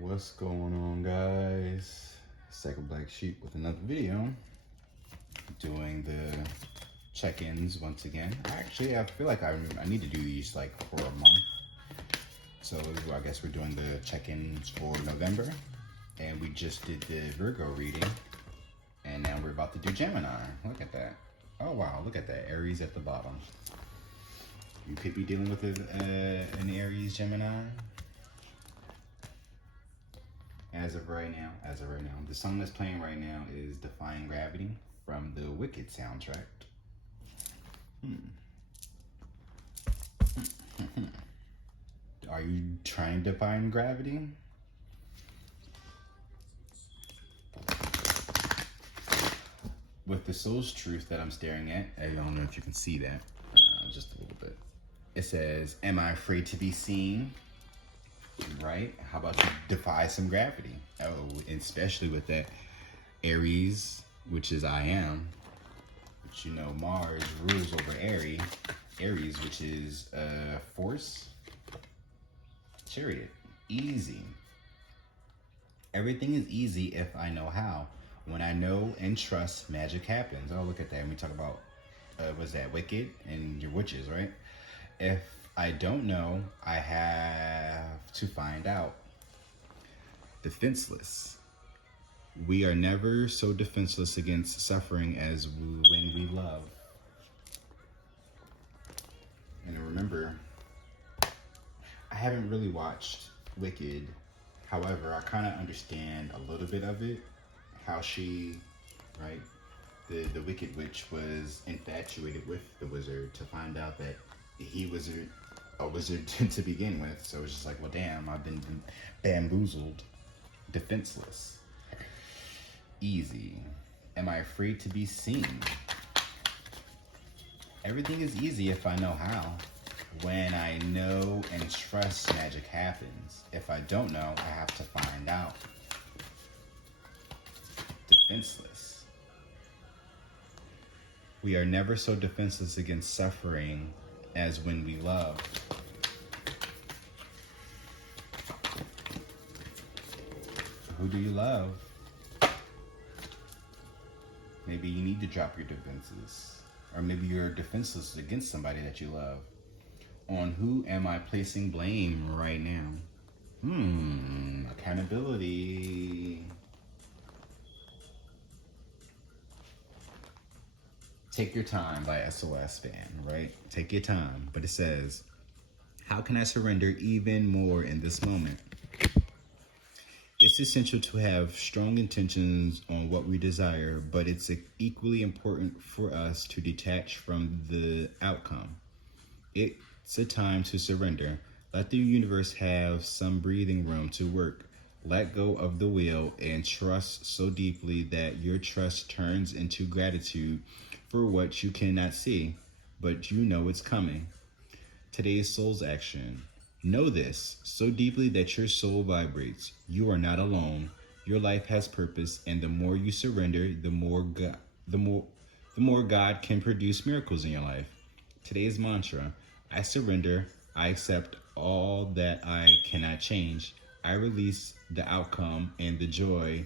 What's going on, guys? Second Black Sheep with another video. Doing the check-ins once again. I feel like I need to do these like for a month. So I guess we're doing the check-ins for November. And we just did the Virgo reading. And now we're about to do Gemini. Look at that. Oh wow, look at that. Aries at the bottom. You could be dealing with an Aries Gemini. As of right now, the song that's playing right now is Defying Gravity from the Wicked soundtrack. Are you trying to defy gravity? With the soul's truth that I'm staring at, I don't know if you can see that, just a little bit. It says, am I afraid to be seen? Right? How about you defy some gravity? Oh, especially with that Aries, which is I am. But you know, Mars rules over Aries, which is force. Chariot. Easy. Everything is easy if I know how. When I know and trust, magic happens. Oh, look at that. We talk about, was that Wicked and your witches, right? If I don't know, I have to find out. Defenseless. We are never so defenseless against suffering as when we love. And remember, I haven't really watched Wicked. However, I kind of understand a little bit of it. How she, right, the Wicked Witch was infatuated with the wizard to find out that he was a wizard to begin with. So it's just like, well, damn, I've been bamboozled. Defenseless. Easy. Am I afraid to be seen? Everything is easy if I know how. When I know and trust, magic happens. If I don't know, I have to find out. Defenseless. We are never so defenseless against suffering as when we love. Who do you love? Maybe you need to drop your defenses. Or maybe you're defenseless against somebody that you love. On who am I placing blame right now? Accountability. Take Your Time by SOS Band, right? Take your time. But it says, how can I surrender even more in this moment? It's essential to have strong intentions on what we desire, but it's equally important for us to detach from the outcome. It's a time to surrender. Let the universe have some breathing room to work. Let go of the will and trust so deeply that your trust turns into gratitude for what you cannot see, but you know it's coming. Today's soul's action. Know this so deeply that your soul vibrates. You are not alone. Your life has purpose, and the more you surrender, the more God can produce miracles in your life. Today's mantra. I surrender. I accept all that I cannot change. I release the outcome and the joy.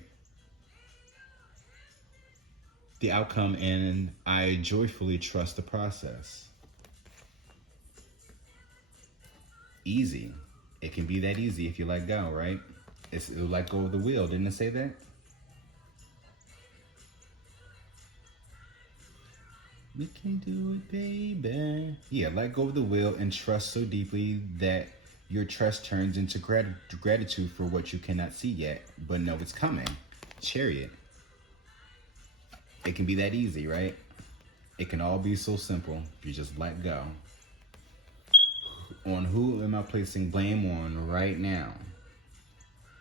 And I joyfully trust the process. Easy. It can be that easy if you let go, right? It'll let go of the wheel. Didn't it say that? We can do it, baby. Yeah, let go of the wheel and trust so deeply that your trust turns into gratitude for what you cannot see yet, but know it's coming. Chariot. It can be that easy, right? It can all be so simple if you just let go. On who am I placing blame on right now?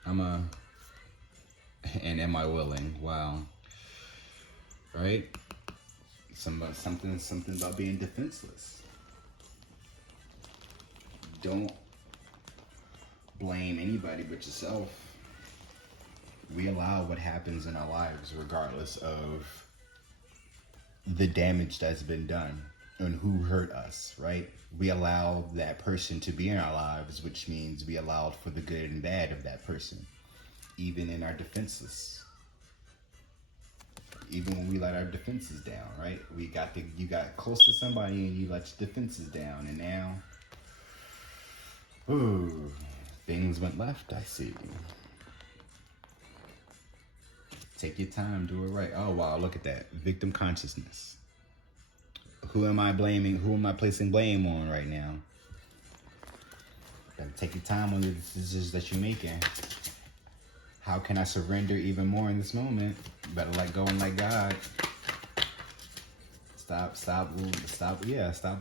And am I willing? Wow. Right? Something about being defenseless. Don't blame anybody but yourself. We allow what happens in our lives regardless of the damage that's been done and who hurt us, right? We allow that person to be in our lives, which means we allowed for the good and bad of that person. even in our defenses. Even when we let our defenses down, right? You got close to somebody and you let your defenses down, and now, ooh, things went left, I see. Take your time, do it right. Oh, wow, look at that. Victim consciousness. Who am I blaming? Who am I placing blame on right now? Gotta take your time on the decisions that you're making. How can I surrender even more in this moment? Better let go and let God. Stop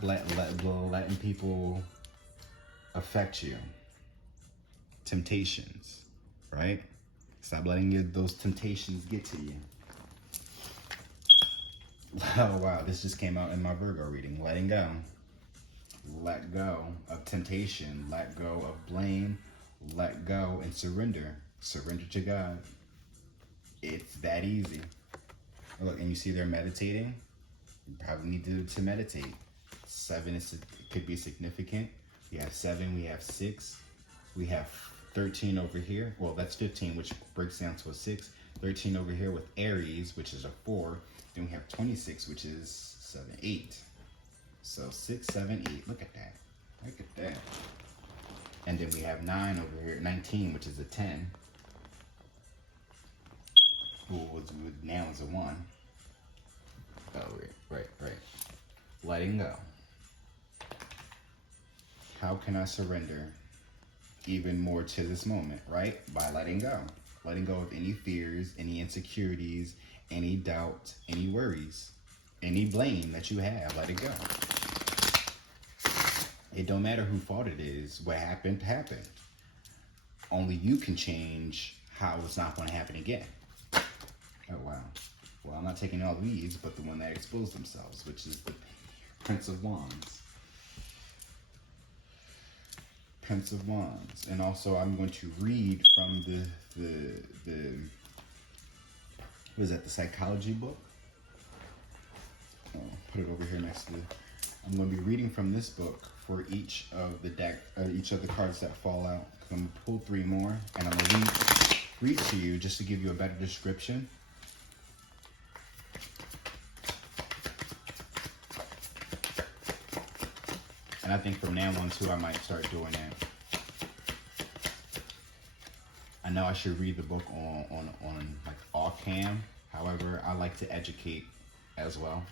letting people affect you. Temptations, right? Stop letting those temptations get to you. Oh, wow, this just came out in my Virgo reading. Letting go. Let go of temptation. Let go of blame. Let go and surrender. Surrender to God. It's that easy. Look, and you see they're meditating. You probably need to meditate. 7 could be significant. We have 7, we have 6, we have 13 over here. Well, that's 15, which breaks down to a 6. 13 over here with Aries, which is a 4. Then we have 26, which is 7, 8. So 6, 7, 8. Look at that. Look at that. And then we have 9 over here, 19, which is a 10. Now is a 1. Oh, right. Letting go. How can I surrender even more to this moment, right? By letting go. Letting go of any fears, any insecurities, any doubt, any worries, any blame that you have. Let it go. It don't matter whose fault it is. What happened, happened. Only you can change how it's not going to happen again. Oh, wow. Well, I'm not taking all these, but the one that exposed themselves, which is the Prince of Wands. Prince of Wands. And also, I'm going to read from the what is that, the psychology book? Oh, put it over here next to I'm going to be reading from this book for each of the cards that fall out. I'm going to pull 3 more, and I'm going to read to you just to give you a better description. And I think from now on, too, I might start doing that. I know I should read the book on like off cam. However, I like to educate as well.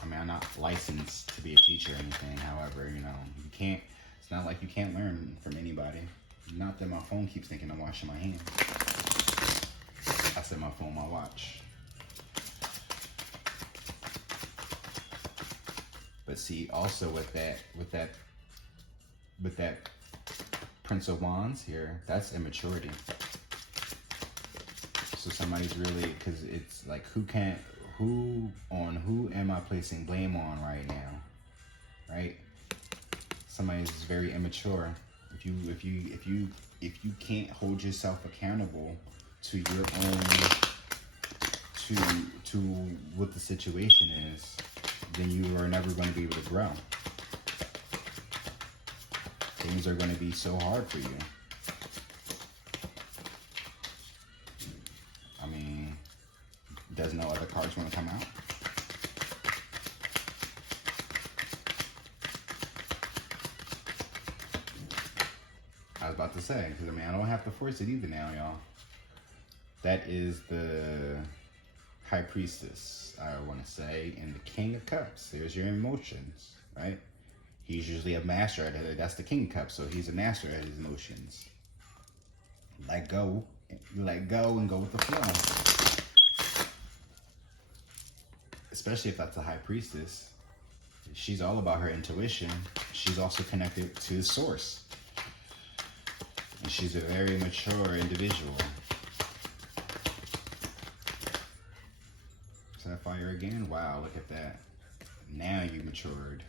I mean, I'm not licensed to be a teacher or anything. However, you can't. It's not like you can't learn from anybody. Not that my phone keeps thinking I'm washing my hands. I said my phone, my watch. But see, also with that Prince of Wands here, that's immaturity. So somebody's really, because it's like, who am I placing blame on right now, right? Somebody's very immature. If you can't hold yourself accountable to your own, to what the situation is, then you are never going to be able to grow. Things are going to be so hard for you. I mean, does no other cards want to come out? I was about to say, because I mean, I don't have to force it either now, y'all. That is the High Priestess, I want to say, and the King of Cups. There's your emotions, right? He's usually a master at it. That's the King of Cups, so he's a master at his emotions. Let go. You let go and go with the flow. Especially if that's the High Priestess. She's all about her intuition. She's also connected to the source. And she's a very mature individual. Sapphire again. Wow, look at that. Now you matured.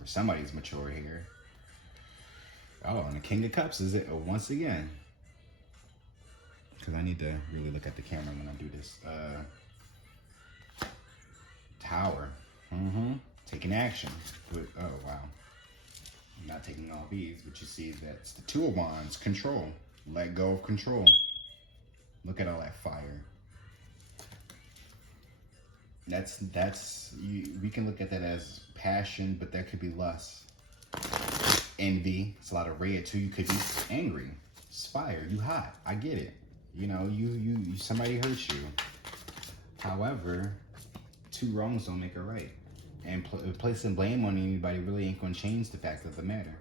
Or somebody's mature here. Oh, and the King of Cups is it once again. Because I need to really look at the camera when I do this. Tower. Taking action. But, oh, wow. I'm not taking all these, but you see that's the Two of Wands, control. Let go of control. Look at all that fire. We can look at that as passion, but that could be lust. Envy. It's a lot of red too. You could be angry. It's fire. You hot. I get it. You know, you somebody hurt you. However, two wrongs don't make a right. And placing blame on anybody really ain't gonna change the fact of the matter.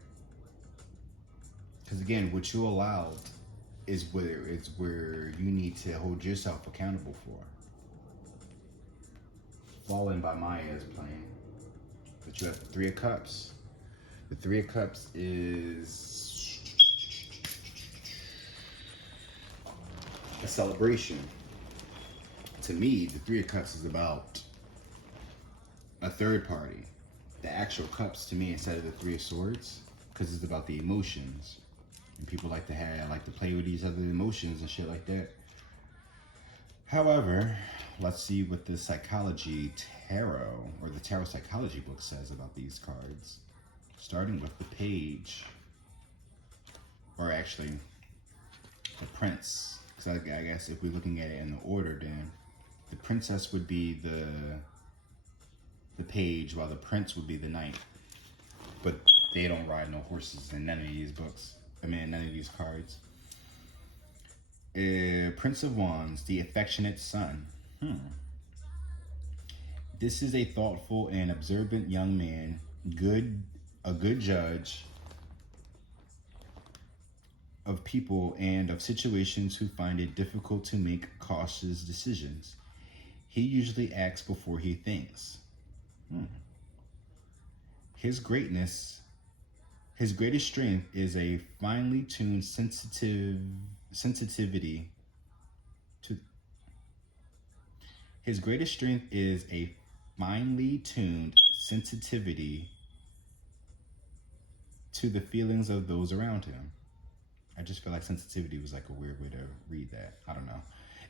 Because again, what you allowed is where you need to hold yourself accountable for. Fallen by Maya is playing. But you have the Three of Cups. The Three of Cups is a celebration. To me, the Three of Cups is about a third party. The actual cups to me instead of the Three of Swords, because it's about the emotions. And people like to play with these other emotions and shit like that. However, let's see what the Psychology Tarot, or the Tarot Psychology book says about these cards. Starting with the Page, or actually, the Prince. Because I guess if we're looking at it in the order, then the Princess would be the Page, while the Prince would be the Knight. But they don't ride no horses in none of these books. None of these cards. Prince of Wands, the affectionate son. This is a thoughtful and observant young man, a good judge of people and of situations, who find it difficult to make cautious decisions. He usually acts before he thinks. His greatest strength is a finely tuned sensitivity to. His greatest strength is a finely tuned sensitivity to the feelings of those around him. I just feel like sensitivity was like a weird way to read that. I don't know.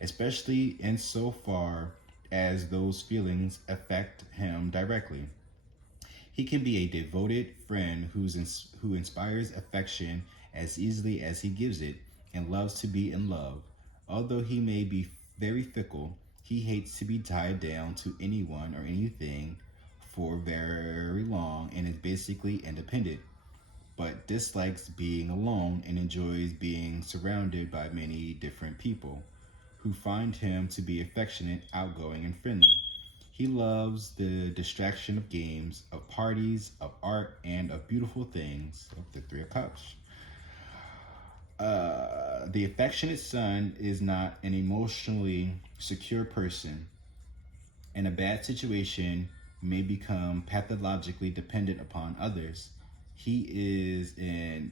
Especially insofar as those feelings affect him directly. He can be a devoted friend who inspires affection as easily as he gives it, and loves to be in love. Although he may be very fickle, he hates to be tied down to anyone or anything for very long, and is basically independent, but dislikes being alone and enjoys being surrounded by many different people who find him to be affectionate, outgoing, and friendly. He loves the distraction of games, of parties, of art, and of beautiful things. The Three of Cups. The affectionate son is not an emotionally secure person. In a bad situation, may become pathologically dependent upon others. He is an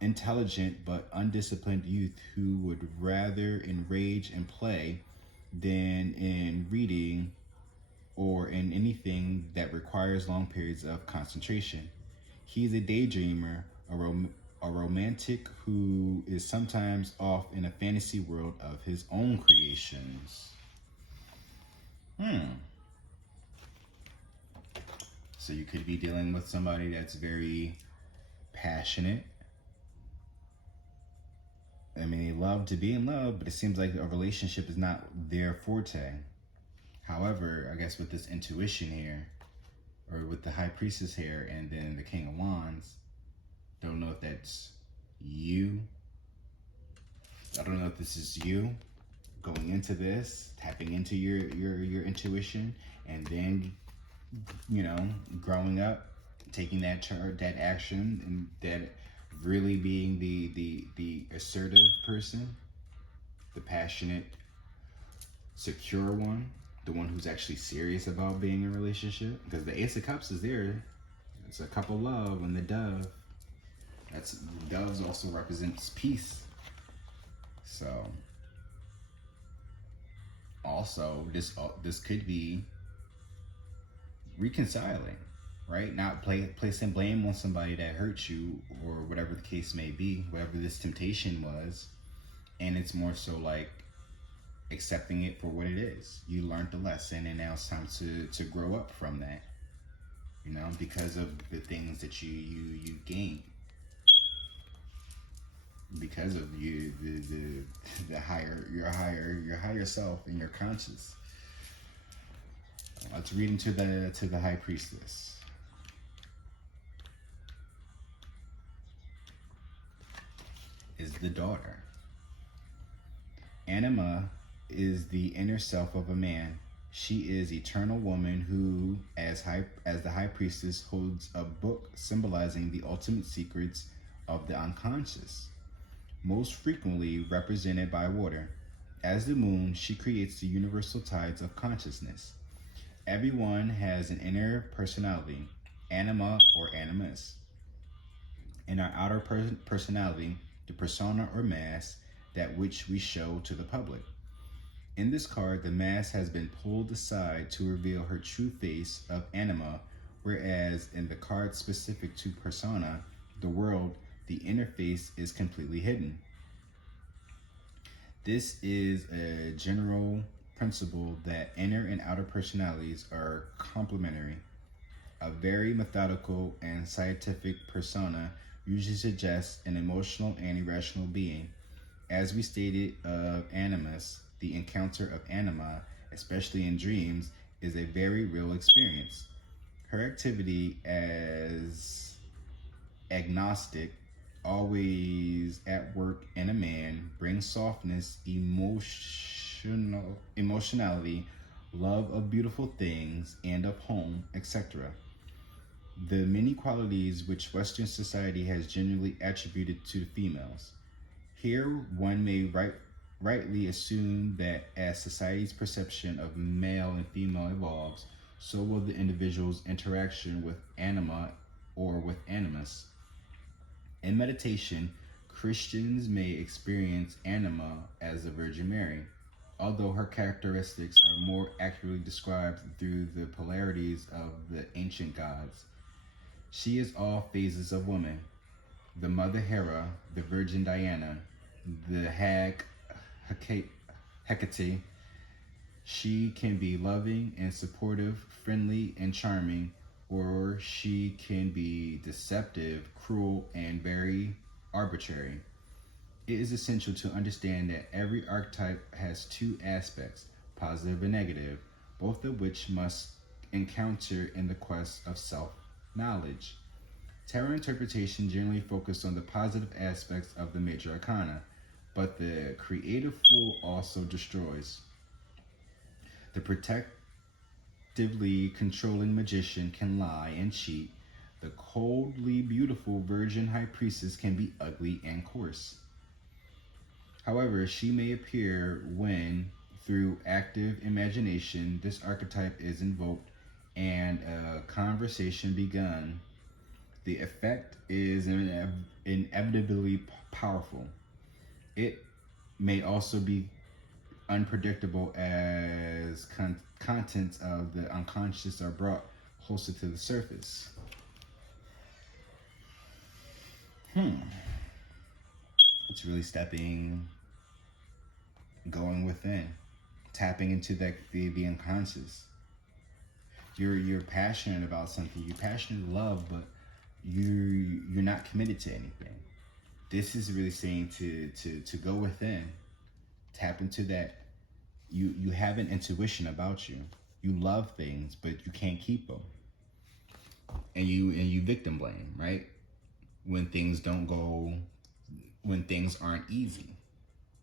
intelligent but undisciplined youth who would rather enrage and play than in reading or in anything that requires long periods of concentration. He is a daydreamer, a romantic who is sometimes off in a fantasy world of his own creations. So you could be dealing with somebody that's very passionate. I mean, they love to be in love, but it seems like a relationship is not their forte. However, I guess with this intuition here, or with the High Priestess here, and then the King of Wands, don't know if that's you. I don't know if this is you going into this, tapping into your intuition, and then, you know, growing up, taking that action, and that really being the assertive person, the passionate, secure one, the one who's actually serious about being in a relationship. Because the Ace of Cups is there. It's a couple love and the dove. Doves also represents peace. So also this could be reconciling, right? Not placing blame on somebody that hurt you, or whatever the case may be, whatever this temptation was. And it's more so like accepting it for what it is. You learned the lesson, and now it's time to grow up from that. because of the things that you gain, because of the higher your higher self and your conscious. Let's read into the high priestess. Is the daughter. Anima is the inner self of a man. She is eternal woman who, as the high priestess, holds a book symbolizing the ultimate secrets of the unconscious, most frequently represented by water. As the moon, she creates the universal tides of consciousness. Everyone has an inner personality, anima or animus, and our outer personality, the persona or mask, that which we show to the public. In this card, the mask has been pulled aside to reveal her true face of anima, whereas in the card specific to persona, the world, the inner face is completely hidden. This is a general principle that inner and outer personalities are complementary. A very methodical and scientific persona usually suggests an emotional and irrational being. As we stated of animus, the encounter of anima, especially in dreams, is a very real experience. Her activity as agnostic, always at work in a man, brings softness, emotionality, love of beautiful things and of home, etc. The many qualities which Western society has generally attributed to the females. Here, one may rightly assume that as society's perception of male and female evolves, so will the individual's interaction with anima or with animus. In meditation, Christians may experience anima as the Virgin Mary, although her characteristics are more accurately described through the polarities of the ancient gods. She is all phases of woman: the Mother Hera, the Virgin Diana, the Hecate. She can be loving and supportive, friendly and charming, or she can be deceptive, cruel, and very arbitrary. It is essential to understand that every archetype has two aspects, positive and negative, both of which must encounter in the quest of self-knowledge. Tarot interpretation generally focuses on the positive aspects of the major arcana, but the creative fool also destroys. The protectively controlling magician can lie and cheat. The coldly beautiful virgin high priestess can be ugly and coarse. However, she may appear when, through active imagination, this archetype is invoked and a conversation begun. The effect is inevitably powerful. It may also be unpredictable as contents of the unconscious are brought closer to the surface. It's really going within, tapping into the unconscious. You're passionate about something. You're passionate in love, but you're not committed to anything. This is really saying to go within, tap into that. You have an intuition about you. You love things, but you can't keep them, and you victim blame, right? When things don't go, when things aren't easy,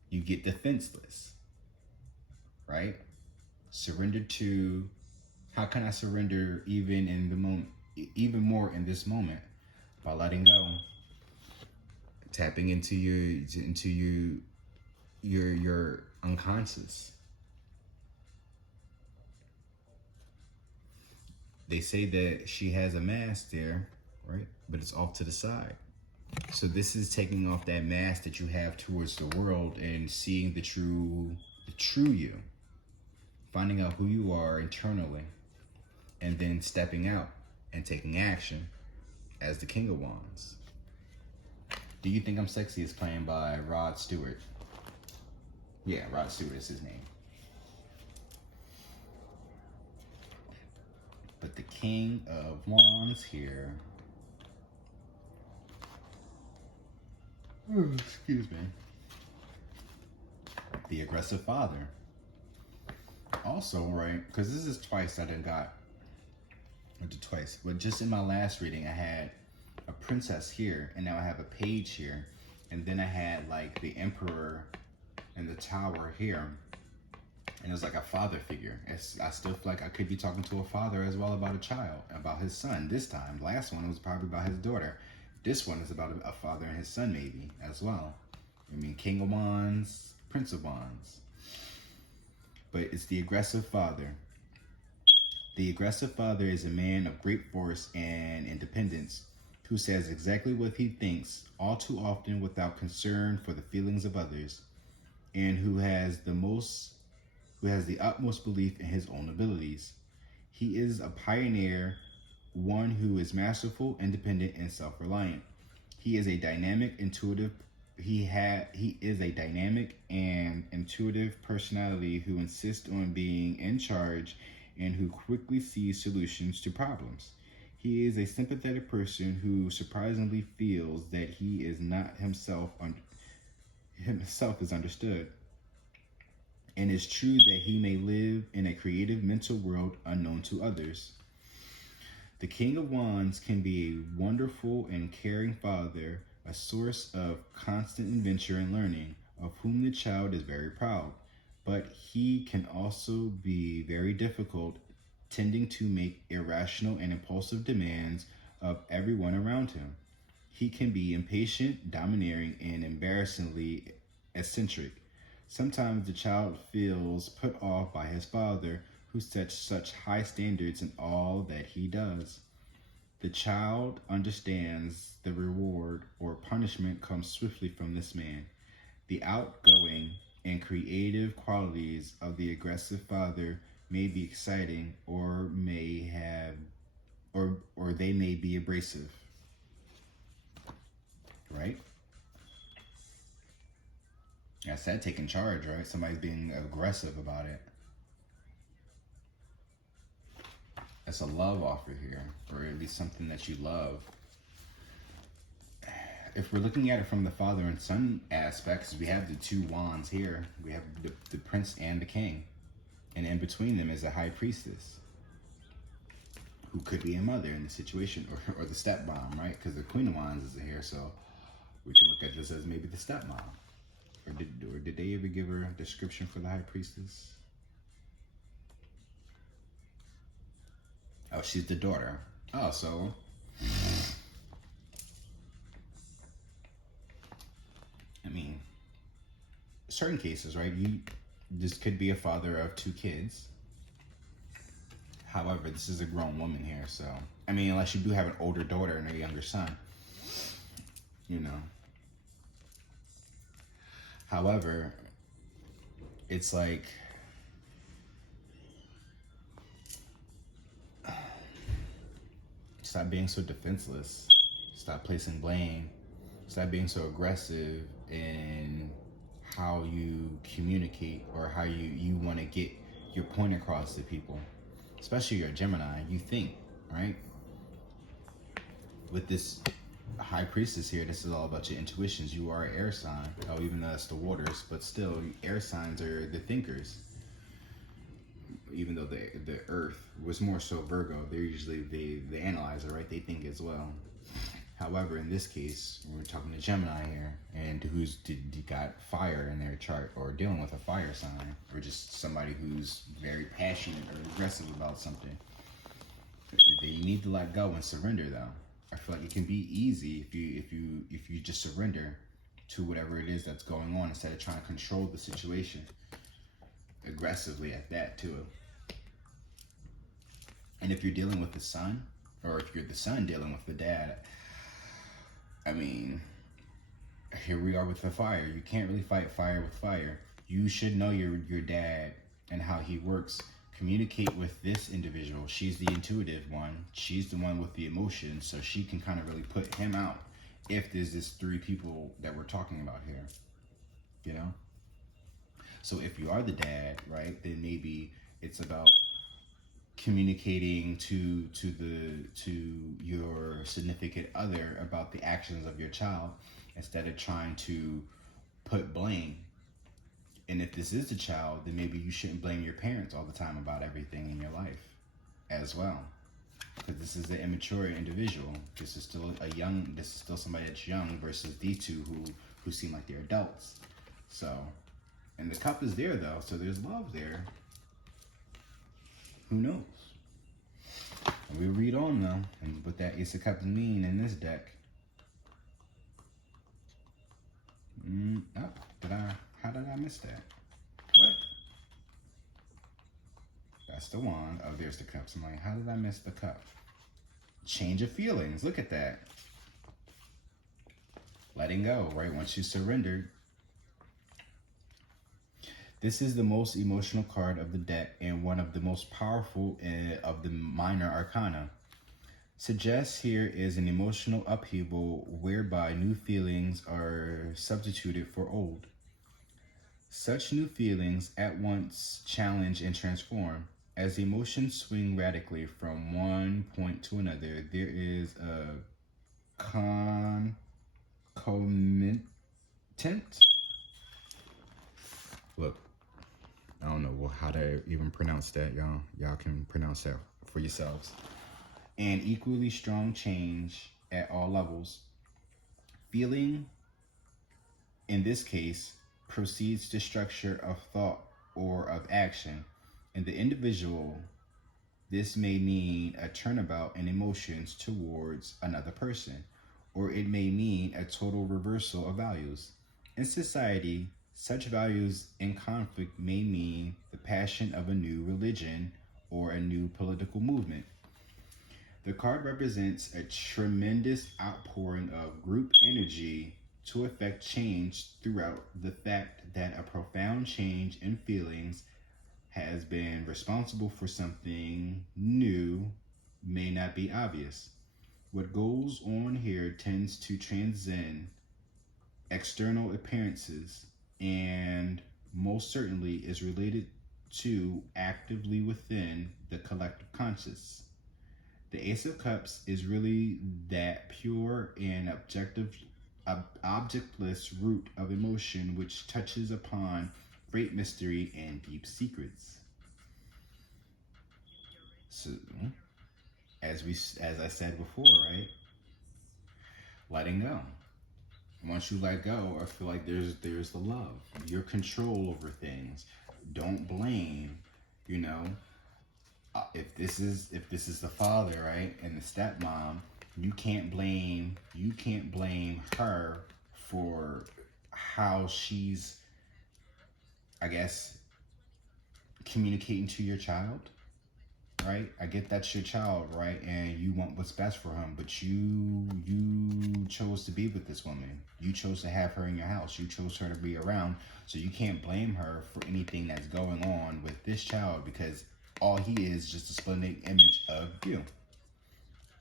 you get defenseless, right? Surrender to. How can I surrender even in the moment, even more in this moment? By letting go, tapping into your unconscious. They say that she has a mask there, right? But it's off to the side. So this is taking off that mask that you have towards the world and seeing the true you, finding out who you are internally, and then stepping out and taking action as the King of Wands. Do You Think I'm Sexy is playing by Rod Stewart. Yeah, Rod Stewart is his name. But the King of Wands here, excuse me, the aggressive father. Also, right, because this is twice I done got, I did twice, but just in my last reading, I had a princess here, and now I have a page here, and then I had like the emperor and the tower here, and it was like a father figure. I still feel like I could be talking to a father as well about a child, about his son this time. Last one was probably about his daughter. This one is about a father and his son maybe as well. I mean, King of Wands, Prince of Wands. But it's the aggressive father. The aggressive father is a man of great force and independence who says exactly what he thinks all too often without concern for the feelings of others, and who has the utmost belief in his own abilities. He is a pioneer, one who is masterful, independent, and self-reliant. He is a dynamic, intuitive He is a dynamic and intuitive personality who insists on being in charge and who quickly sees solutions to problems. He is a sympathetic person who surprisingly feels that he is not himself is understood. And it's true that he may live in a creative mental world unknown to others. The King of Wands can be a wonderful and caring father, a source of constant adventure and learning, of whom the child is very proud. But he can also be very difficult, tending to make irrational and impulsive demands of everyone around him. He can be impatient, domineering, and embarrassingly eccentric. Sometimes the child feels put off by his father, who sets such high standards in all that he does. The child understands the reward or punishment comes swiftly from this man. The outgoing and creative qualities of the aggressive father may be exciting or they may be abrasive. Right? I said taking charge, right? Somebody's being aggressive about it. It's a love offer here, or at least something that you love. If we're looking at it from the father and son aspects, we have the two wands here. We have the prince and the king. And in between them is a high priestess, who could be a mother in the situation, or the stepmom, right? Because the queen of wands is here, so we can look at this as maybe the stepmom. Or did they ever give her a description for the high priestess? Oh, she's the daughter. Oh, so I mean, certain cases, right? This could be a father of two kids. However, this is a grown woman here, so I mean, unless you do have an older daughter and a younger son, you know. However, it's like stop being so defenseless. Stop placing blame. Stop being so aggressive in how you communicate or how you want to get your point across to people. Especially you're a Gemini, you think, right? With this high priestess here, this is all about your intuitions. You are an air sign. Oh, even though that's the waters, but still, air signs are the thinkers. Even though the earth was more so Virgo, they're usually the analyzer, right? They think as well. However, in this case, we're talking to Gemini here, and who's got fire in their chart, or dealing with a fire sign, or just somebody who's very passionate or aggressive about something. You need to let go and surrender, though. I feel like it can be easy if you just surrender to whatever it is that's going on instead of trying to control the situation aggressively at that too. And if you're dealing with the son, or if you're the son dealing with the dad, I mean, here we are with the fire. You can't really fight fire with fire. You should know your dad and how he works. Communicate with this individual. She's the intuitive one. She's the one with the emotion, so she can kind of really put him out if there's this three people that we're talking about here, you know? So if you are the dad, right, then maybe it's about communicating to your significant other about the actions of your child, instead of trying to put blame. And if this is the child, then maybe you shouldn't blame your parents all the time about everything in your life as well, because this is an immature individual. This is still somebody that's young versus these two who seem like they're adults. So, and the cup is there though, so there's love there. Who knows? And we read on though, and what that Ace of Cups mean in this deck. How did I miss that? What? That's the wand. Oh, there's the cups. I'm like, how did I miss the cup? Change of feelings. Look at that. Letting go, right? Once you surrendered. This is the most emotional card of the deck and one of the most powerful of the minor arcana. Suggests here is an emotional upheaval whereby new feelings are substituted for old. Such new feelings at once challenge and transform. As emotions swing radically from one point to another, there is a concomitant. Look, I don't know how to even pronounce that. Y'all can pronounce that for yourselves. And equally strong change at all levels. Feeling, in this case, proceeds to structure of thought or of action. In the individual, this may mean a turnabout in emotions towards another person, or it may mean a total reversal of values. In society, such values in conflict may mean the passion of a new religion or a new political movement. The card represents a tremendous outpouring of group energy to effect change throughout. The fact that a profound change in feelings has been responsible for something new may not be obvious. What goes on here tends to transcend external appearances and most certainly is related to actively within the collective conscious. The Ace of Cups is really that pure and objectless root of emotion which touches upon great mystery and deep secrets. So, as I said before, right? Letting go. Once you let go, I feel like there's the love, your control over things. Don't blame, you know. If this is the father, right, and the stepmom, you can't blame her for how she's, I guess, communicating to your child, right? I get that's your child, right, and you want what's best for him, but you chose to be with this woman. You chose to have her in your house. You chose her to be around, so you can't blame her for anything that's going on with this child, because all he is just a splendid image of you,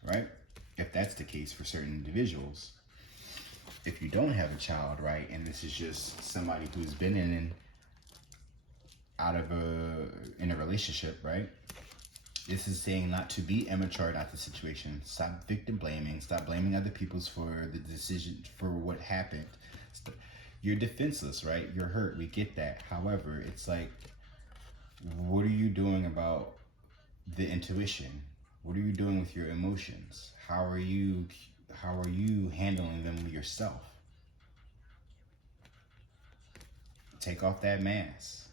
right? If that's the case for certain individuals. If you don't have a child, right, and this is just somebody who's been in a relationship, right? This is saying not to be immature about the situation. Stop victim blaming. Stop blaming other people for the decision, for what happened. You're defenseless, right? You're hurt. We get that. However, it's like, what are you doing about the intuition? What are you doing with your emotions? How are you handling them yourself? Take off that mask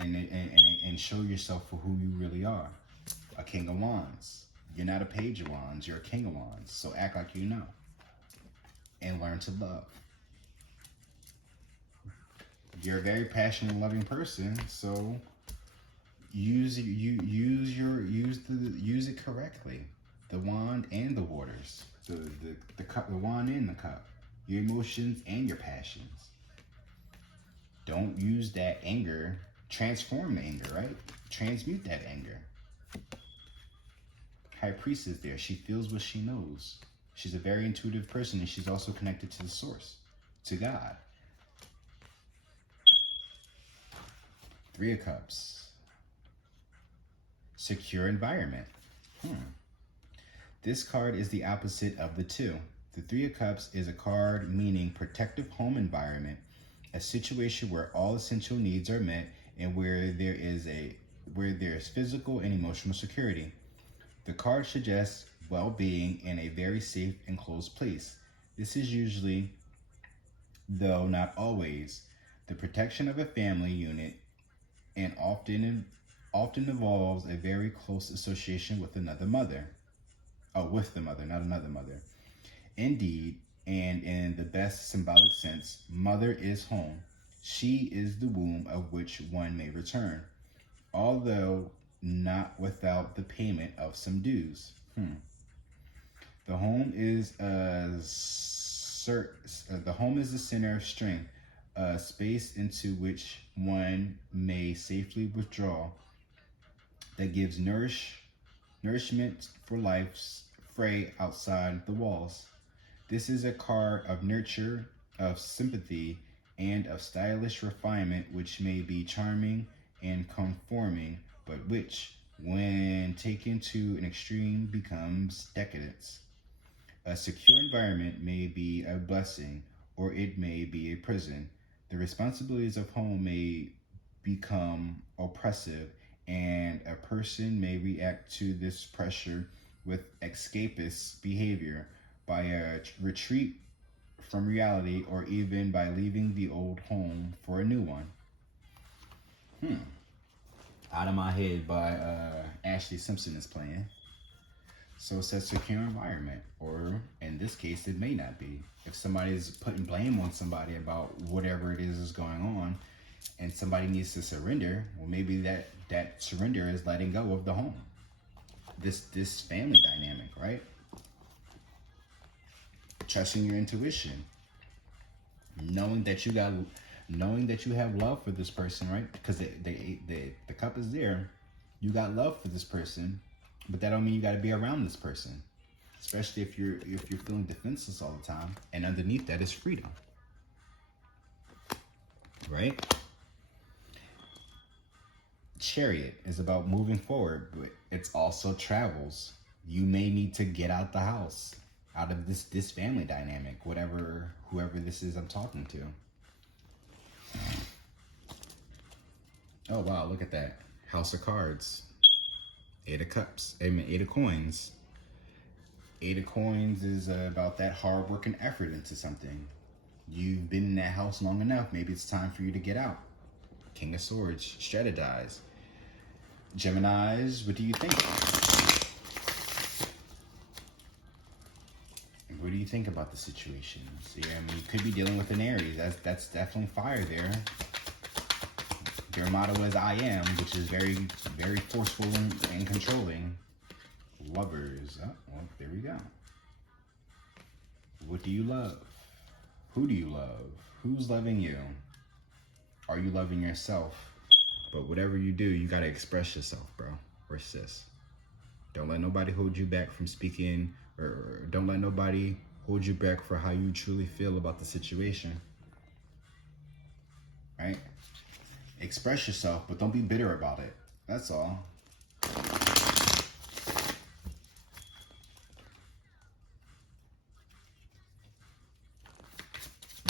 and show yourself for who you really are. A King of Wands. You're not a Page of Wands. You're a King of Wands. So act like you know, and learn to love. You're a very passionate, loving person, so use it correctly. The wand and the waters, the cup, the wand and the cup, your emotions and your passions. Don't use that anger. Transform the anger, right? Transmute that anger. High Priestess is there. She feels what she knows. She's a very intuitive person, and she's also connected to the source, to God. Three of Cups. Secure environment. This card is the opposite of the two. The Three of Cups is a card meaning protective home environment, a situation where all essential needs are met and where there's physical and emotional security. The card suggests well-being in a very safe and closed place. This is usually, though not always, the protection of a family unit and often involves a very close association with another mother. Oh, with the mother, not another mother. Indeed, and in the best symbolic sense, mother is home. She is the womb of which one may return, although not without the payment of some dues. The home is the home is the center of strength, a space into which one may safely withdraw, that gives nourishment for life's fray outside the walls. This is a card of nurture, of sympathy, and of stylish refinement, which may be charming and conforming, but which, when taken to an extreme, becomes decadence. A secure environment may be a blessing, or it may be a prison. The responsibilities of home may become oppressive, and a person may react to this pressure with escapist behavior, by a retreat from reality, or even by leaving the old home for a new one. Out of My Head by Ashley Simpson is playing. So it says secure environment, or in this case, it may not be. If somebody's putting blame on somebody about whatever it is going on, and somebody needs to surrender, well, maybe that surrender is letting go of the home. This family dynamic, right? Trusting your intuition, knowing that you have love for this person, right? Because the cup is there. You got love for this person, but that don't mean you got to be around this person, especially if you're feeling defenseless all the time. And underneath that is freedom, right? Chariot is about moving forward, but it's also travels. You may need to get out the house, out of this family dynamic, whoever this is I'm talking to. Oh wow, look at that. House of Cards. Eight of Cups. Eight of Coins. Eight of Coins is about that hard work and effort into something. You've been in that house long enough. Maybe it's time for you to get out. King of Swords. Strategize. Geminis, what do you think? What do you think about the situation? See, you could be dealing with an Aries. That's definitely fire there. Their motto is I am, which is very, very forceful and controlling. Lovers. Oh, well, there we go. What do you love? Who do you love? Who's loving you? Are you loving yourself? But whatever you do, you got to express yourself, bro, or sis. Don't let nobody hold you back from speaking, or don't let nobody hold you back for how you truly feel about the situation. Right? Express yourself, but don't be bitter about it. That's all.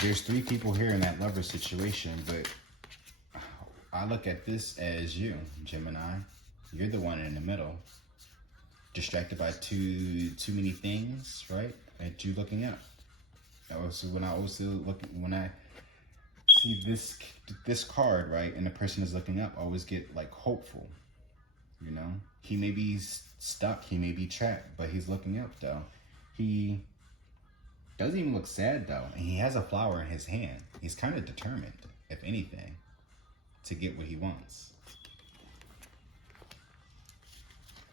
There's three people here in that lover situation, but I look at this as you, Gemini. You're the one in the middle. Distracted by too many things, right? And you looking up. When I see this card, right, and the person is looking up, I always get like hopeful. You know, he may be stuck, he may be trapped, but he's looking up though. He doesn't even look sad though, and he has a flower in his hand. He's kind of determined, if anything, to get what he wants.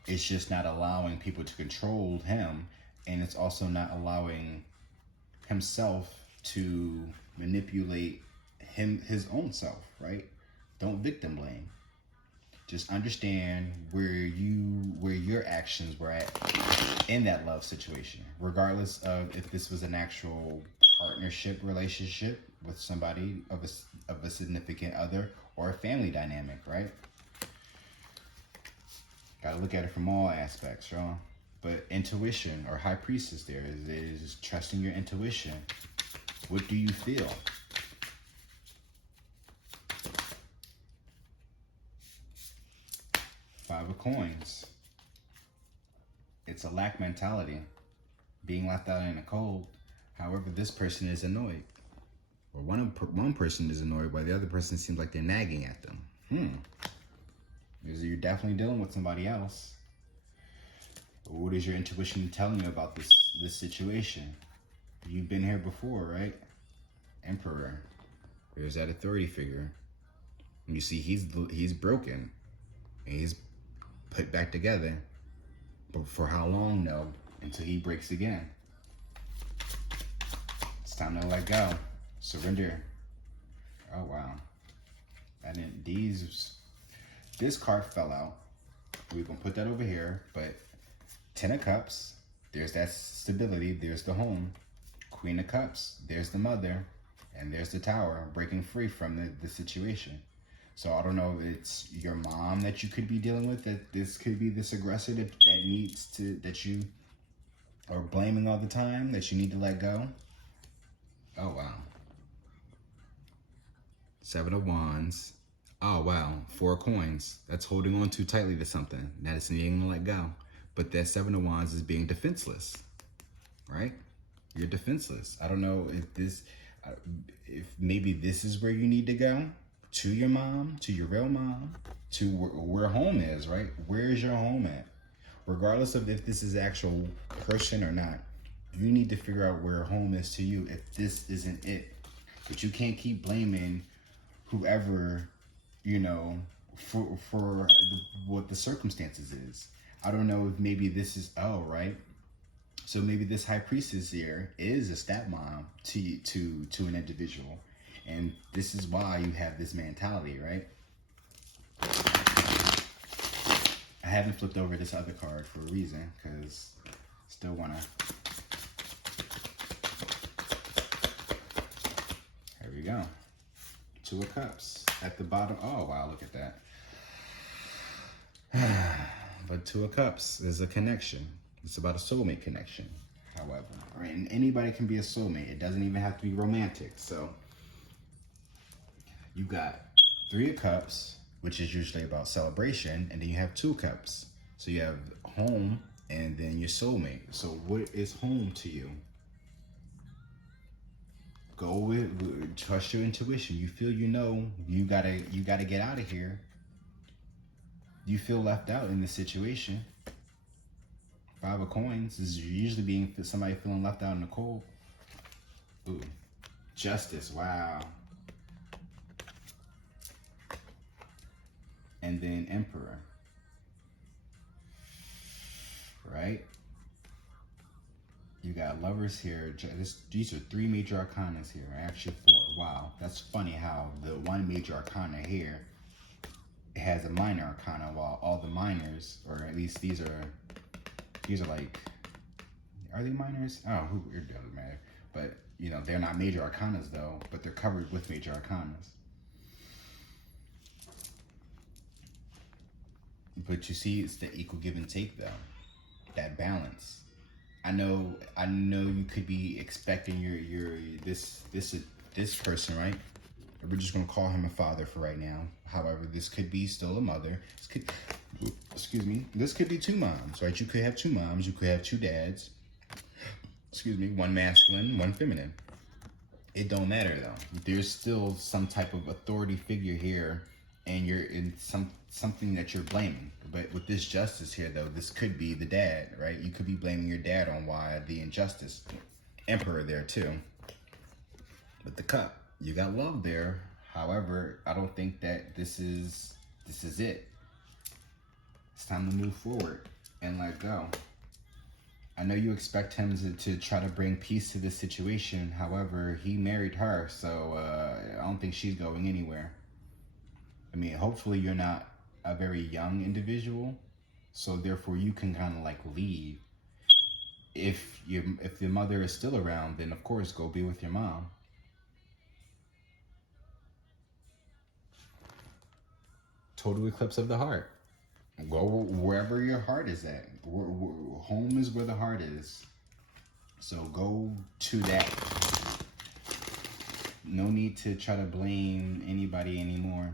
It's just not allowing people to control him, and it's also not allowing himself to manipulate his own self, right? Don't victim blame. Just understand where your actions were at in that love situation, regardless of if this was an actual partnership relationship with somebody of a significant other or a family dynamic, right? Gotta look at it from all aspects, y'all. But intuition, or high priestess there, is trusting your intuition. What do you feel? Five of coins. It's a lack mentality. Being left out in the cold. However, this person is annoyed. Or one person is annoyed while the other person seems like they're nagging at them. Because you're definitely dealing with somebody else. What is your intuition telling you about this situation? You've been here before, right? Emperor. There's that authority figure. And you see he's broken. And he's put back together. But for how long, no? Until he breaks again. It's time to let go. Surrender. Oh, wow. This card fell out. We're going to put that over here. But 10 of Cups, there's that stability. There's the home. Queen of Cups, there's the mother. And there's the Tower, breaking free from the situation. So I don't know if it's your mom that you could be dealing with, that this could be this aggressor that you are blaming all the time, that you need to let go. Oh, wow. 7 of Wands. Oh, wow. 4 coins. That's holding on too tightly to something. That is needing to let go. But that 7 of Wands is being defenseless, right? You're defenseless. I don't know if maybe this is where you need to go. To your mom, to your real mom, to where home is, right? Where is your home at? Regardless of if this is actual person or not, you need to figure out where home is to you if this isn't it. But you can't keep blaming whoever, for what the circumstances is. I don't know if maybe this is, right? So maybe this high priestess here is a stepmom to an individual. And this is why you have this mentality, right? I haven't flipped over this other card for a reason, because still want to. There we go. 2 of Cups at the bottom. Oh, wow, look at that. But 2 of Cups is a connection. It's about a soulmate connection, however. Right? And anybody can be a soulmate. It doesn't even have to be romantic. So you got 3 of Cups, which is usually about celebration, and then you have 2 Cups. So you have home and then your soulmate. So what is home to you? Go with trust your intuition. You feel you gotta get out of here. You feel left out in this situation. 5 of Coins is usually being somebody feeling left out in the cold. Ooh, Justice. Wow. And then Emperor. Right? You got Lovers here. These are 3 major arcanas here. Actually 4. Wow. That's funny how the one major arcana here, it has a minor arcana, while all the minors, or at least these are like, are they minors? Oh, it doesn't matter. But, they're not major arcanas though, but they're covered with major arcanas. But you see, it's the equal give and take though. That balance. I know you could be expecting this person, right? We're just gonna call him a father for right now. However, this could be still a mother. This could be 2 moms, right? You could have 2 moms, you could have 2 dads. One masculine, one feminine. It don't matter though. There's still some type of authority figure here, and you're in something that you're blaming. But with this Justice here though, this could be the dad, right? You could be blaming your dad on why the injustice. Emperor there too. With the Cup, you got love there. However, I don't think that this is it. It's time to move forward and let go. I know you expect him to try to bring peace to this situation. However, he married her, so I don't think she's going anywhere. I mean, hopefully you're not a very young individual, so therefore you can kind of like leave. If your mother is still around, then of course go be with your mom. Total eclipse of the heart. Go wherever your heart is at. Home is where the heart is. So go to that. No need to try to blame anybody anymore.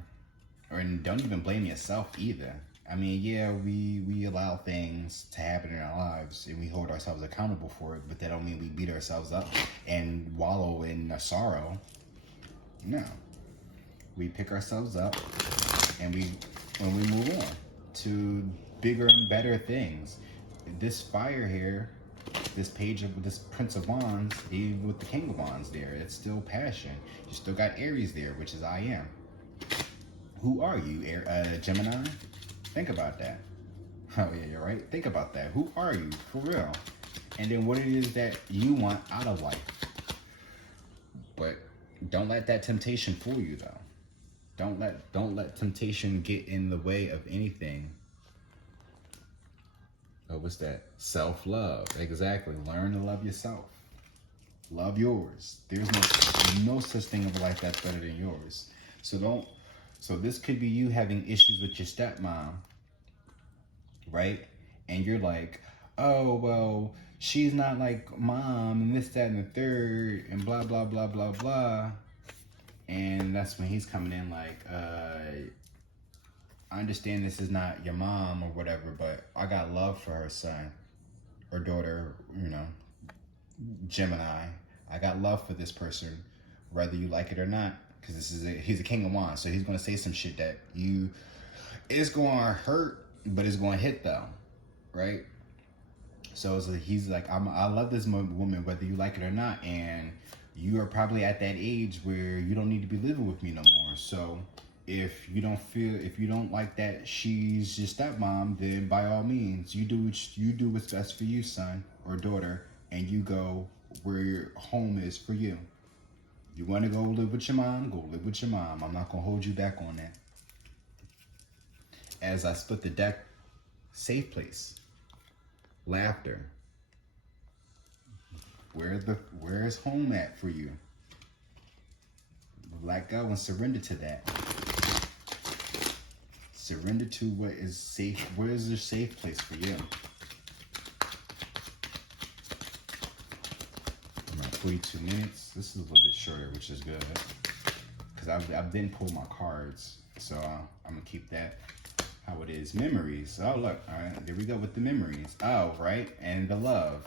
Or don't even blame yourself either. I mean, yeah, we allow things to happen in our lives and we hold ourselves accountable for it, but that don't mean we beat ourselves up and wallow in sorrow. No. We pick ourselves up and we move on to bigger and better things. This fire here, this page of this Prince of Wands, even with the King of Wands there, it's still passion. You still got Aries there, which is I am. Who are you, Gemini? Think about that. Oh yeah, you're right. Think about that. Who are you, for real? And then what it is that you want out of life. But don't let that temptation fool you, though. Don't let temptation get in the way of anything. Oh, what's that? Self-love. Exactly. Learn to love yourself. Love yours. There's no such thing of a life that's better than yours. So this could be you having issues with your stepmom, right? And you're like, oh, well, she's not like mom and this, that, and the third and blah, blah, blah, blah, blah. And that's when he's coming in like, I understand this is not your mom or whatever, but I got love for her son or daughter, Gemini. I got love for this person, whether you like it or not, because he's a King of Wands, so he's going to say some shit that it's going to hurt, but it's going to hit though, right? So he's like, I love this woman, whether you like it or not, and you are probably at that age where you don't need to be living with me no more. So if you don't like that she's your stepmom, then by all means, you do what's best for you, son or daughter, and you go where your home is for you. You want to go live with your mom, go live with your mom. I'm not going to hold you back on that. As I split the deck, safe place, laughter. Where's home at for you? Let go and surrender to that. Surrender to what is safe. Where is the safe place for you? I'm at 42 minutes. This is a little bit shorter, which is good. Because I didn't pull my cards. So I'm going to keep that how it is. Memories. Oh, look. All right. There we go with the memories. Oh, right. And the love.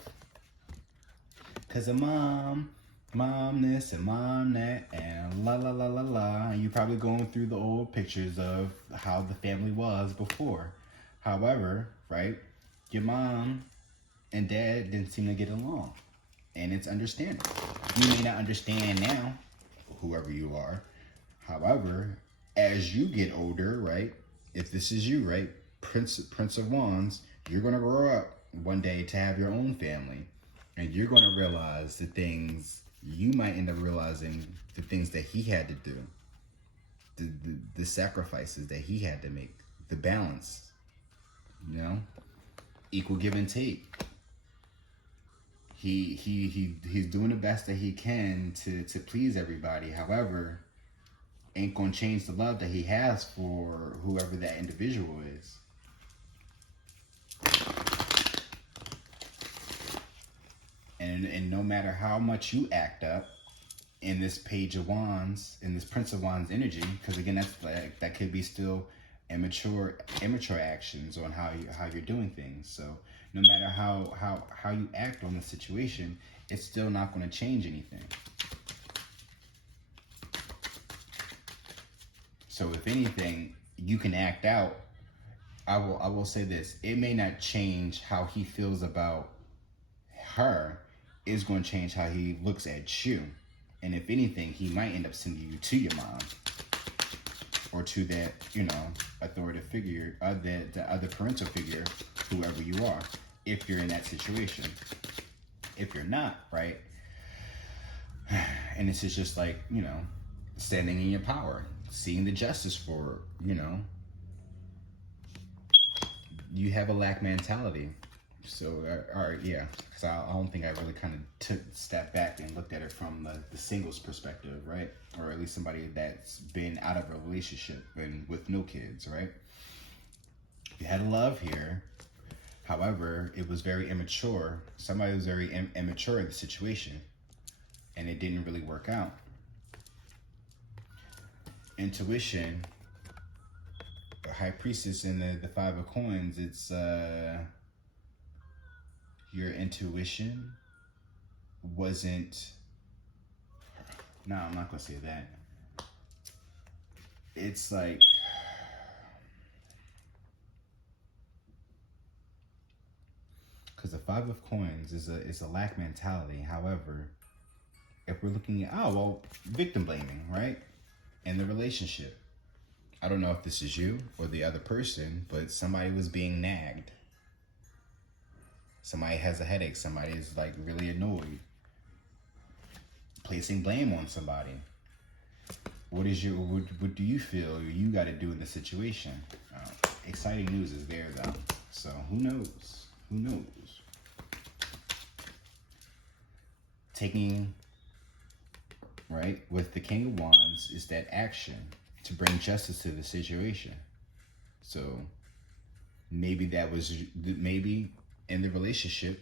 Because of mom this and mom that, and la la la la la. And you're probably going through the old pictures of how the family was before. However, right, your mom and dad didn't seem to get along. And it's understandable. You may not understand now, whoever you are. However, as you get older, right, if this is you, right, Prince of Wands, you're going to grow up one day to have your own family. And you're going to realize the things, you might end up realizing the things that he had to do, the sacrifices that he had to make, the balance, equal give and take. He's doing the best that he can to please everybody. However, ain't going to change the love that he has for whoever that individual is. And no matter how much you act up in this Page of Wands, in this Prince of Wands energy, because again, that could be still immature actions on how you're doing things. So no matter how you act on the situation, it's still not going to change anything. So if anything, you can act out. I will say this: it may not change how he feels about her. Is going to change how he looks at you. And if anything, he might end up sending you to your mom or to that, authoritative figure, the other parental figure, whoever you are, if you're in that situation. If you're not, right? And this is just like, standing in your power, seeing the justice for, you have a lack mentality. So, all right, yeah, because I don't think I really kind of took a step back and looked at it from the singles perspective, right? Or at least somebody that's been out of a relationship and with no kids, right? You had love here. However, it was very immature. Somebody was very immature in the situation, and it didn't really work out. Intuition, the High Priestess and the Five of Coins, it's your intuition wasn't, no, I'm not gonna say that. It's like, because the Five of Coins is a lack mentality. However, if we're looking at, oh, well, victim blaming, right? In the relationship. I don't know if this is you or the other person, but somebody was being nagged. Somebody has a headache. Somebody is like really annoyed. Placing blame on somebody. What do you feel you got to do in the situation? Exciting news is there though. So who knows? Who knows? Taking, right, with the King of Wands is that action to bring justice to the situation. So maybe maybe in the relationship,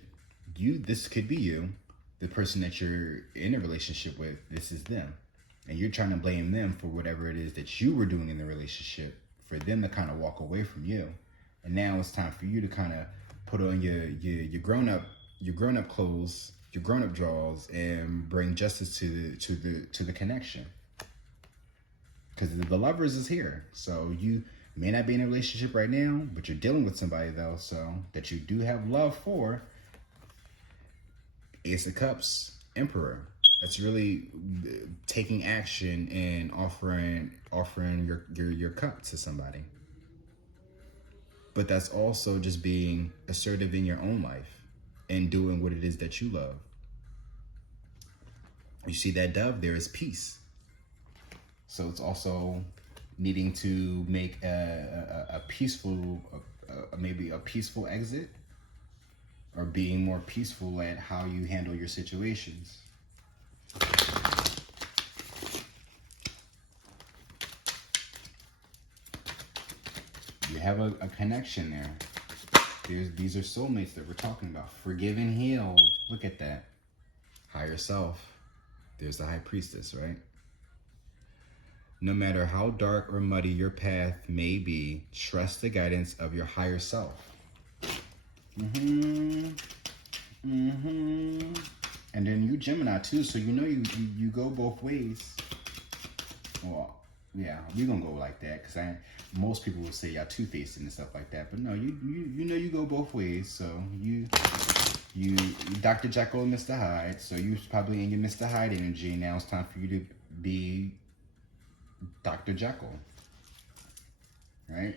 this could be you, the person that you're in a relationship with, this is them. And you're trying to blame them for whatever it is that you were doing in the relationship, for them to kind of walk away from you. And now it's time for you to kind of put on your grown-up clothes, your grown-up drawers, and bring justice to the connection. Because the lovers is here. So you may not be in a relationship right now, but you're dealing with somebody though, so that you do have love for. Ace of Cups, Emperor. That's really taking action and offering your cup to somebody. But that's also just being assertive in your own life and doing what it is that you love. You see that dove there is peace. So it's also needing to make a peaceful, maybe a peaceful exit, or being more peaceful at how you handle your situations. You have a connection there. These are soulmates that we're talking about. Forgive and heal. Look at that. Higher self. There's the High Priestess, right? No matter how dark or muddy your path may be, trust the guidance of your higher self. And then you Gemini too, so you know you go both ways. Well, yeah, we're gonna go like that, because most people will say y'all two-faced and stuff like that, but no, you know you go both ways. So you Dr. Jekyll and Mr. Hyde, so you probably in your Mr. Hyde energy. Now it's time for you to be Dr. Jekyll, right?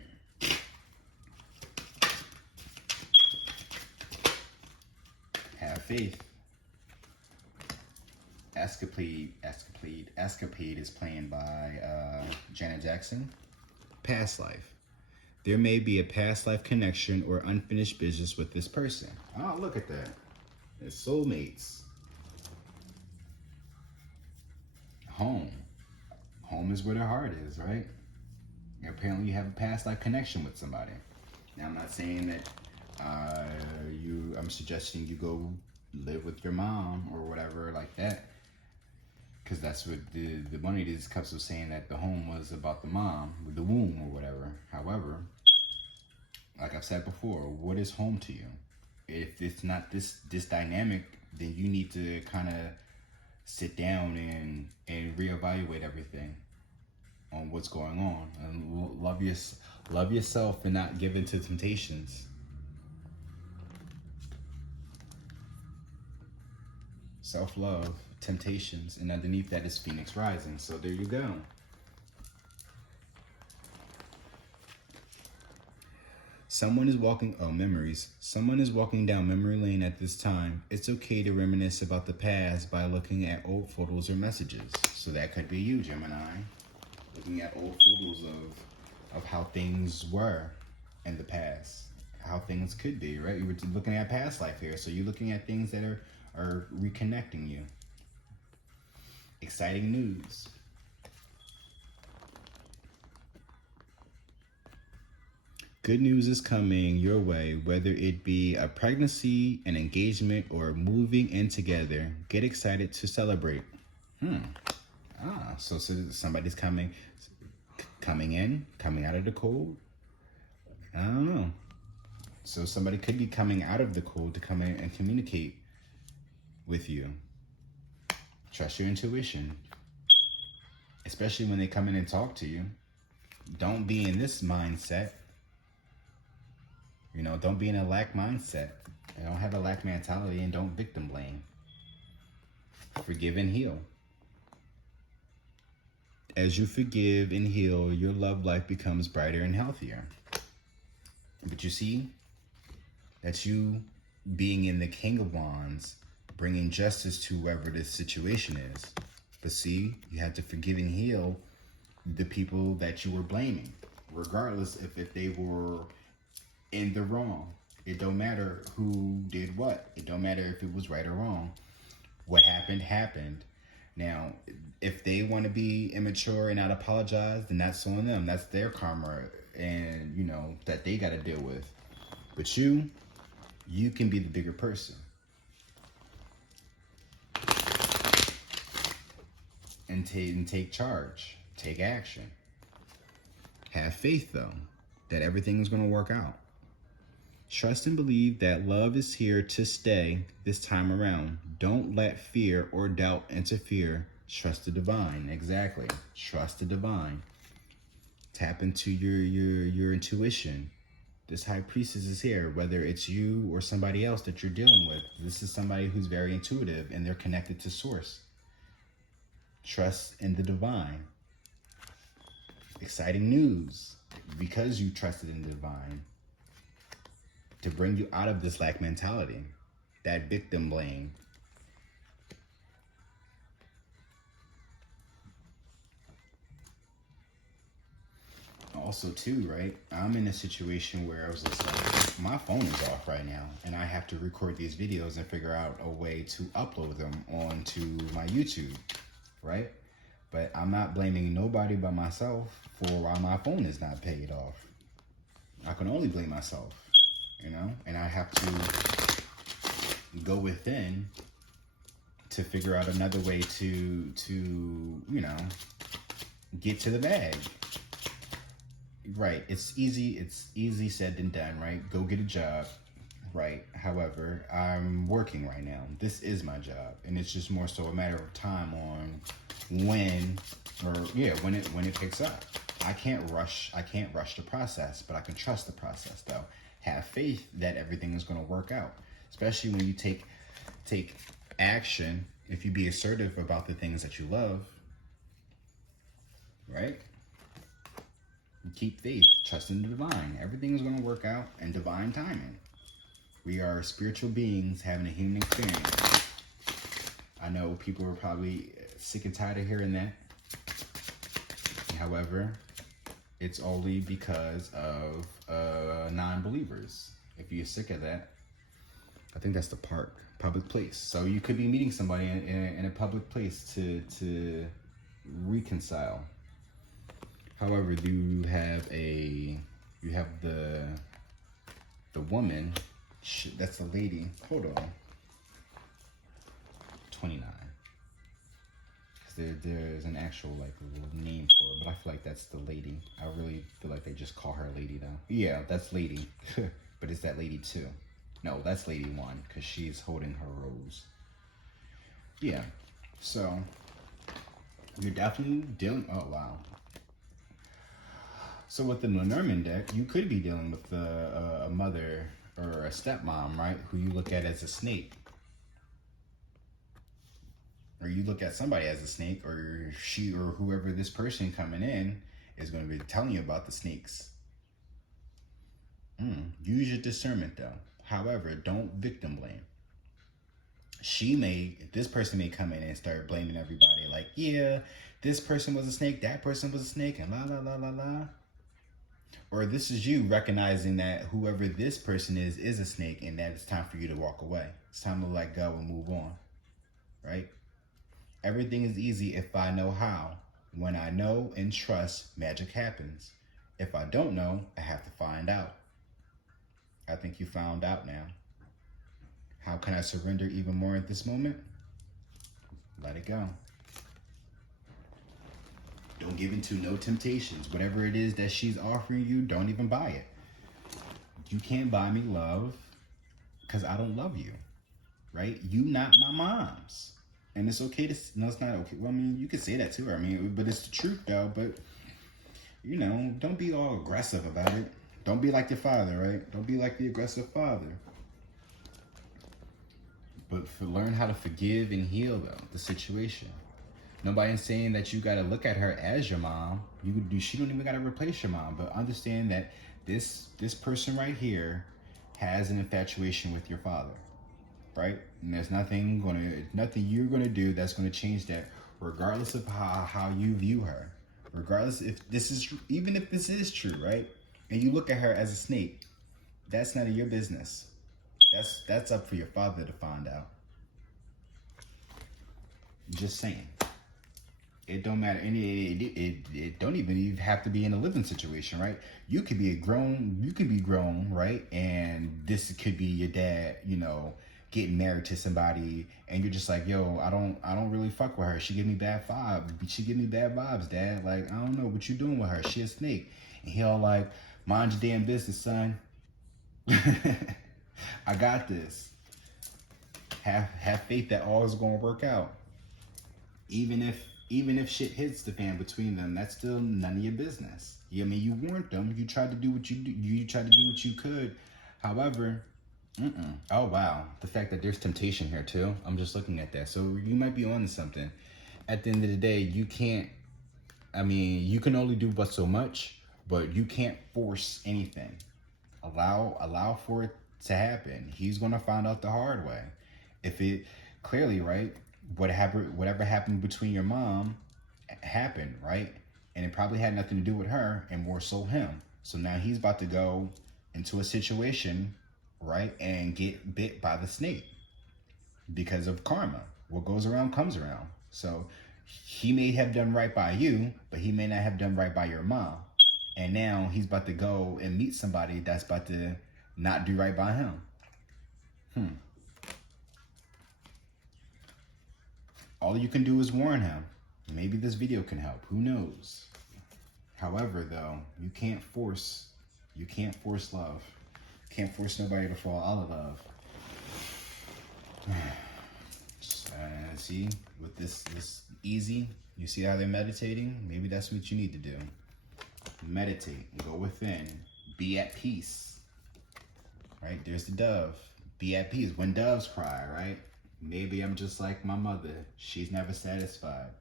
Have faith. Escapade is played by Janet Jackson. Past life. There may be a past life connection or unfinished business with this person. Oh, look at that. It's soulmates. Home. Home is where their heart is, right? Apparently you have a past life connection with somebody. Now, I'm not saying that I'm suggesting you go live with your mom or whatever like that, because that's what the one of these cups was saying, that the home was about the mom, the womb or whatever. However, like I've said before, what is home to you? If it's not this dynamic, then you need to kind of sit down and reevaluate everything on what's going on, and love yourself and not give in to temptations. Self-love, temptations, and underneath that is Phoenix rising. So there you go. Memories. Someone is walking down memory lane at this time. It's okay to reminisce about the past by looking at old photos or messages. So that could be you, Gemini, looking at old photos of how things were in the past, how things could be, right? You were looking at past life here, so you're looking at things that are reconnecting you. Exciting news. Good news is coming your way, whether it be a pregnancy, an engagement, or moving in together. Get excited to celebrate. So somebody's coming in, coming out of the cold. I don't know. So somebody could be coming out of the cold to come in and communicate with you. Trust your intuition, especially when they come in and talk to you. Don't be in this mindset. Don't be in a lack mindset. Don't have a lack mentality, and don't victim blame. Forgive and heal. As you forgive and heal, your love life becomes brighter and healthier. But you see, that's you being in the King of Wands, bringing justice to whoever this situation is. But see, you have to forgive and heal the people that you were blaming, regardless if they were in the wrong. It don't matter who did what. It don't matter if it was right or wrong. What happened, happened. Now, if they want to be immature and not apologize, then that's on them. That's their karma, and that they got to deal with. But you can be the bigger person. And take charge. Take action. Have faith, though, that everything is going to work out. Trust and believe that love is here to stay this time around. Don't let fear or doubt interfere. Trust the divine. Exactly. Trust the divine. Tap into your intuition. This high priestess is here, whether it's you or somebody else that you're dealing with. This is somebody who's very intuitive and they're connected to source. Trust in the divine. Exciting news, because you trusted in the divine, to bring you out of this lack mentality, that victim blame. Also, too, right? I'm in a situation where I was just like, my phone is off right now, and I have to record these videos and figure out a way to upload them onto my YouTube, right? But I'm not blaming nobody but myself for why my phone is not paid off. I can only blame myself, and I have to go within to figure out another way to get to the bag. Right, it's easy said than done, right? Go get a job, right? However, I'm working right now. This is my job, and it's just more so a matter of time on when it picks up. I can't rush the process, but I can trust the process, though. Have faith that everything is going to work out, especially when you take action. If you be assertive about the things that you love, right? Keep faith, trust in the divine. Everything is going to work out in divine timing. We are spiritual beings having a human experience. I know people are probably sick and tired of hearing that. However, it's only because of non-believers. If you're sick of that, I think that's the park, public place. So you could be meeting somebody in a public place to reconcile. However, you have the woman. That's the lady. Hold on. 29. There's an actual name for it, but I feel like that's the lady. I really feel like they just call her lady though. Yeah, that's lady. But it's that lady too. No, that's lady one because she's holding her rose. Yeah. So you're definitely dealing. Oh wow. So with the Lenormand deck, you could be dealing with a mother or a stepmom, right? Who you look at as a snake. Or you look at somebody as a snake, or she or whoever this person coming in is going to be telling you about the snakes. Use your discernment though. However, don't victim blame. This person may come in and start blaming everybody like, yeah, this person was a snake, that person was a snake, and la la la la la. Or this is you recognizing that whoever this person is a snake, and that it's time for you to walk away. It's time to let go and move on, right? Everything is easy if I know how. When I know and trust, magic happens. If I don't know, I have to find out. I think you found out now. How can I surrender even more at this moment? Let it go. Don't give into no temptations. Whatever it is that she's offering you, don't even buy it. You can't buy me love because I don't love you, right? You not my mom's. And it's okay to, no, it's not okay. Well, I mean, you can say that to her. I mean, but it's the truth though. But, you know, don't be all aggressive about it. Don't be like your father, right? Don't be like the aggressive father. But learn how to forgive and heal though, the situation. Nobody's saying that you got to look at her as your mom. She don't even got to replace your mom. But understand that this person right here has an infatuation with your father, right? And there's nothing you're gonna do that's gonna change that, regardless of how you view her. Regardless even if this is true, right? And you look at her as a snake, that's none of your business. That's up for your father to find out. Just saying. It don't matter. It don't even have to be in a living situation, right? You could be grown, right? And this could be your dad, you know, getting married to somebody, and you're just like, yo, I don't really fuck with her. She give me bad vibes, dad. Like, I don't know what you doing with her. She a snake. And he'll like, mind your damn business, son. I got this. Have faith that all is gonna work out. Even if shit hits the fan between them, that's still none of your business. I mean, you warned them. You tried to do what you tried to do what you could. However, oh wow, the fact that there's temptation here too. I'm just looking at that. So you might be on to something. At the end of the day, you can't. I mean, you can only do but so much, but you can't force anything. Allow for it to happen. He's gonna find out the hard way. If it clearly, right, whatever happened between your mom happened, right? And it probably had nothing to do with her and more so him. So now he's about to go into a situation, right, and get bit by the snake because of karma. What goes around comes around. So he may have done right by you, but he may not have done right by your mom. And now he's about to go and meet somebody that's about to not do right by him. All you can do is warn him. Maybe this video can help. Who knows? However, though, you can't force love. You can't force nobody to fall out of love. See, with this easy, you see how they're meditating? Maybe that's what you need to do. Meditate, go within, be at peace. Right? There's the dove. Be at peace. When doves cry, right? Maybe I'm just like my mother. She's never satisfied.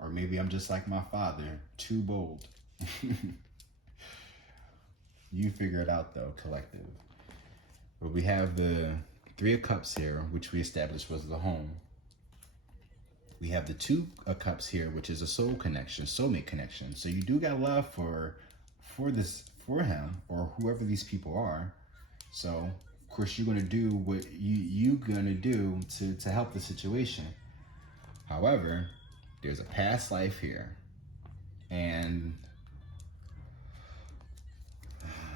Or maybe I'm just like my father, too bold. You figure it out though, collective. But we have the Three of Cups here, which we established was the home. We have the Two of Cups here, which is a soul connection, soulmate connection. So you do got love for him or whoever these people are. So of course you're gonna do what you gonna do to help the situation. However, there's a past life here, and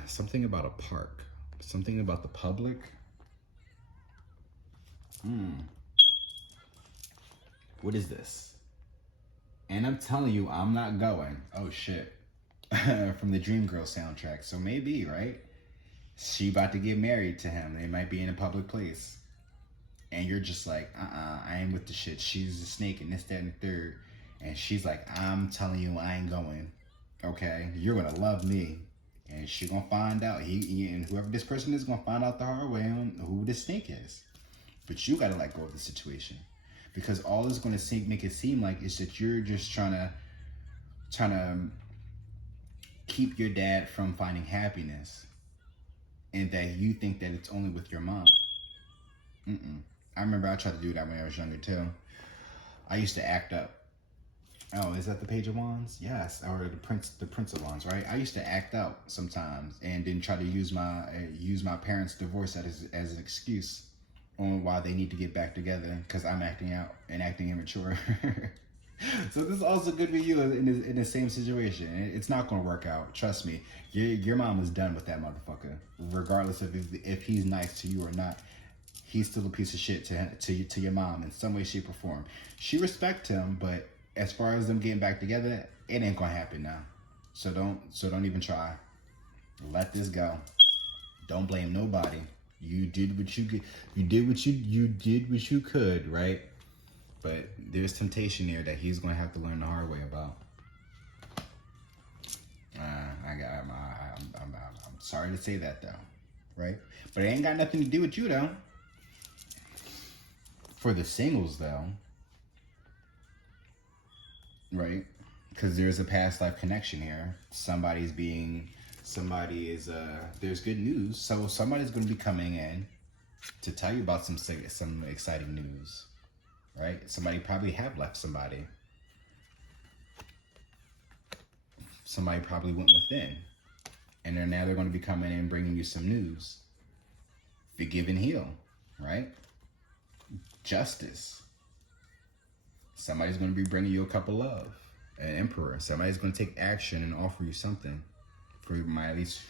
something about a park, something about the public. What is this? And I'm telling you, I'm not going. Oh shit. From the Dreamgirl soundtrack. So maybe, right? She about to get married to him. They might be in a public place. And you're just like, I ain't with the shit. She's a snake and this, that, and the third. And she's like, I'm telling you, I ain't going. Okay? You're gonna love me. And she gonna find out. And whoever this person is gonna find out the hard way on who this snake is. But you gotta let go of the situation. Because all it's gonna make it seem like is that you're just trying to keep your dad from finding happiness. And that you think that it's only with your mom. I remember I tried to do that when I was younger too. I used to act up. Oh, is that the Page of Wands? Yes, or the Prince of Wands, right? I used to act out sometimes and then try to use my parents' divorce as an excuse on why they need to get back together because I'm acting out and acting immature. So this is also good for you in the same situation. It's not going to work out. Trust me. Your mom is done with that motherfucker. Regardless of if he's nice to you or not, he's still a piece of shit to your mom in some way, shape, or form. She respects him, but as far as them getting back together, it ain't gonna happen now. So don't even try. Let this go. Don't blame nobody. You did what you could. You did what you could, right? But there's temptation there that he's gonna have to learn the hard way about. I'm sorry to say that though, right? But it ain't got nothing to do with you though. For the singles though, right? Because there's a past life connection here. There's good news. So somebody's going to be coming in to tell you about some exciting news, right? Somebody probably have left somebody. Somebody probably went within. And now they're going to be coming in and bringing you some news. Forgive and heal, right? Justice. Somebody's going to be bringing you a cup of love. An emperor. Somebody's going to take action and offer you something. At least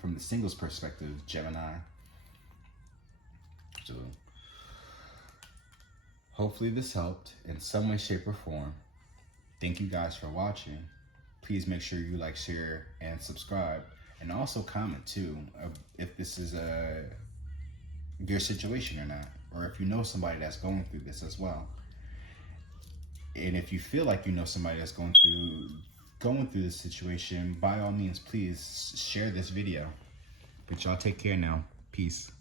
from the singles perspective, Gemini. So hopefully this helped in some way, shape, or form. Thank you guys for watching. Please make sure you like, share, and subscribe. And also comment too if this is your situation or not. Or if you know somebody that's going through this as well. And if you feel like you know somebody that's going through this situation, by all means, please share this video. But y'all take care now. Peace.